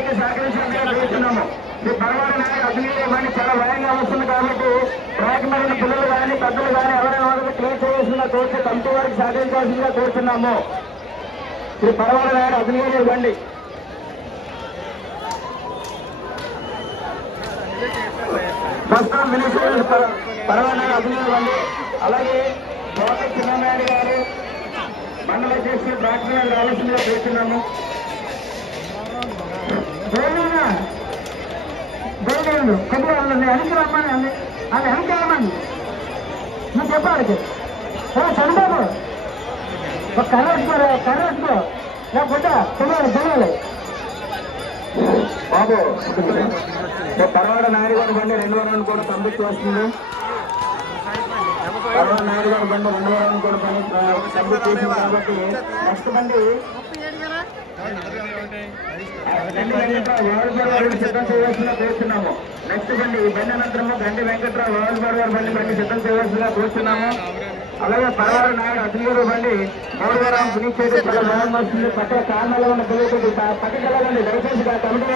వారికి సహకరించాలని కోరుతున్నాము. ఈ పరవాడ నాయకుడు అభినీయ బండి చాలా వేగంగా వస్తుంది కాబట్టి ట్రాక్ మీద పిల్లలు కానీ పెద్దలు కానీ ఎవరైనా వాళ్ళకి క్లియర్ చేయాల్సిందిగా కోరుతూ కమిటీ వారికి సహకరించాల్సిందిగా కోరుతున్నాము. ఈ పరవాడ నాయకుడు అభినీయ బండి ప్రస్తుతం మినిస్టర్ పరవాడ నాయకుడు అభినీయ బండి అలాగే కోట చిన్ననాయుడు గారు మండల అధ్యక్షులు డాక్టర్ గారు రావాల్సిందిగా కోరుతున్నాము. కొద్దిగా వెనక్కి రమ్మని అది వెనక్కి రమ్మని నువ్వు చెప్పాలి. చంద్రబాబు ఒక కరెక్ట్కో లేకపోతే తెలియాలి బాబు. పరవాడ నాయుడు గారి బండి 2 వారాలు కూడా కంప్లీట్ వస్తుంది. పరవాడ నాయుడు గారి బండి 2 వారాలు కూడా కంప్లీట్ చేసింది కాబట్టి నెక్స్ట్ బండి సిద్ధం చేయవలసిందిగా కోరుతున్నాము. నెక్స్ట్ బండి బండి అనంతరము గండి వెంకట్రావు వారసుబాబు గారి బండి సిద్ధం చేయవలసిందిగా కోరుతున్నాము. అలాగే పరవాడ నాయుడు అభినీయుడు బండి 3 వారాలు ఫినిష్ చేయడం చాలా బాగుంది. పక్కన కారణాలు ఉన్న పిల్లలు పక్కకెళ్ళాలండి. దయచేసి కమిటీ